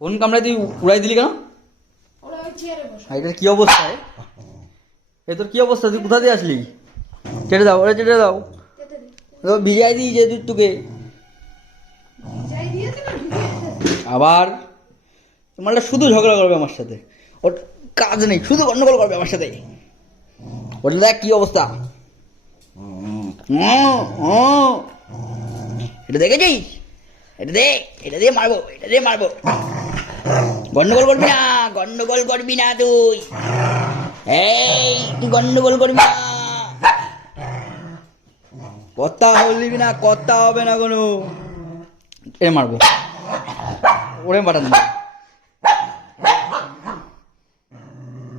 কোন কামড়ায় তুই উড়াই দিলি কেন? এটার কি অবস্থা? এ তোর কি অবস্থা? তুই কোথা দিয়ে আসলি? চেটে দাও, ওরে চেটে দাও। ভিজাই দিই যে দুধ তোকে আবার। মালটা শুধু ঝগড়া করবে আমার সাথে, ওর কাজ নেই, শুধু গন্ডগোল করবে আমার সাথে। ওটা দেখ কি অবস্থা। এটা দেখেছিস? এটা দে, এটা দিয়ে মারবো, এটা দিয়ে মারবো। গন্ডগোল করবি না, গন্ডগোল করবি না তুই। এই তুই গন্ডগোল করবি না, কথা বলবি না, কথা হবে না কোনো। এ মারবো, ওরে পাঠান দেবো,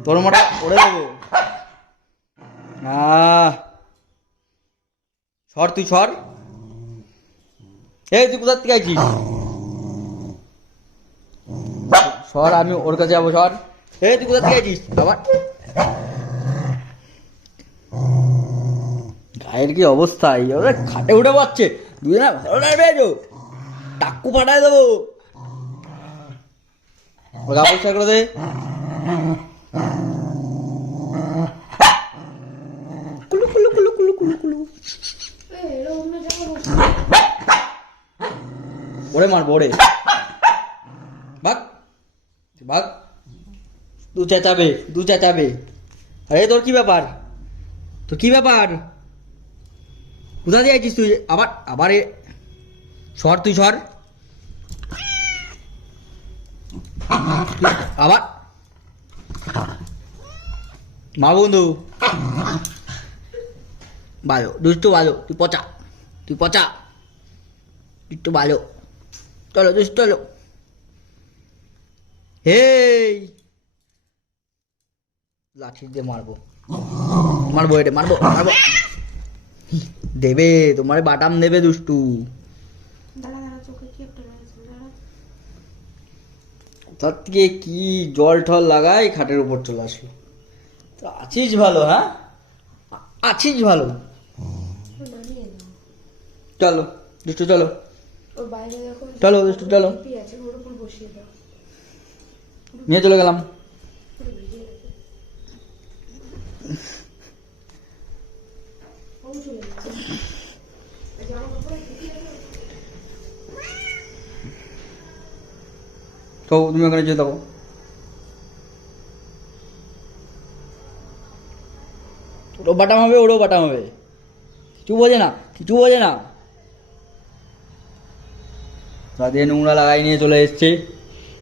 তোর মাটা ওরে দেবো। সর তুই সর। এই তুই কোথার থেকে আইছিস? সর, আমি ওর কাছে যাবো, সর। এই তুই কোথার থেকে আইছিস? আবার গায়ের কি অবস্থা! ওরা খাটে উঠে পাচ্ছে দুজনে, ভালো লাগবে তো টাক্কু ফাটায় দেবো। গা পরিষ্কার করে দে। কুলু কুলু কুলু কুলু কুলু কুলু। ওরে মারবো, ওরে ভাগ ভাগ। দু চেঁচাবে, দু চেঁচাবে। আরে তোর কি ব্যাপার? তোর কি ব্যাপার? কোথা দিয়ে আছিস তুই? আবার আবার সর, তুই সর। আবার মা বন্ধু ভালো, দুষ্টু ভালো, তুই পচা, তুই পচা, দুষ্টু ভালো। চলো দুষ্টু, চলো। হেই লাঠি দিয়ে মারবো, মারবো, এটা মারবো, মারবো। দেবে তোমার বাটাম দেবে দুষ্টু। তার থেকে কি জল ঠল লাগাই খাটের উপর চলে আসলো। তো আছিস ভালো? হ্যাঁ আছিস ভালো। চলো দুষ্টু, চলো চলো দুষ্টু, চলো। নিয়ে চলে গেলাম। তো তুমি ওখানে যেতে থাকো। ওরও বাটাম হবে, ওরও বাটাম হবে। কিছু বোঝে না, কিছু বোঝে না। সাথে নোংরা লাগাই নিয়ে চলে এসছে।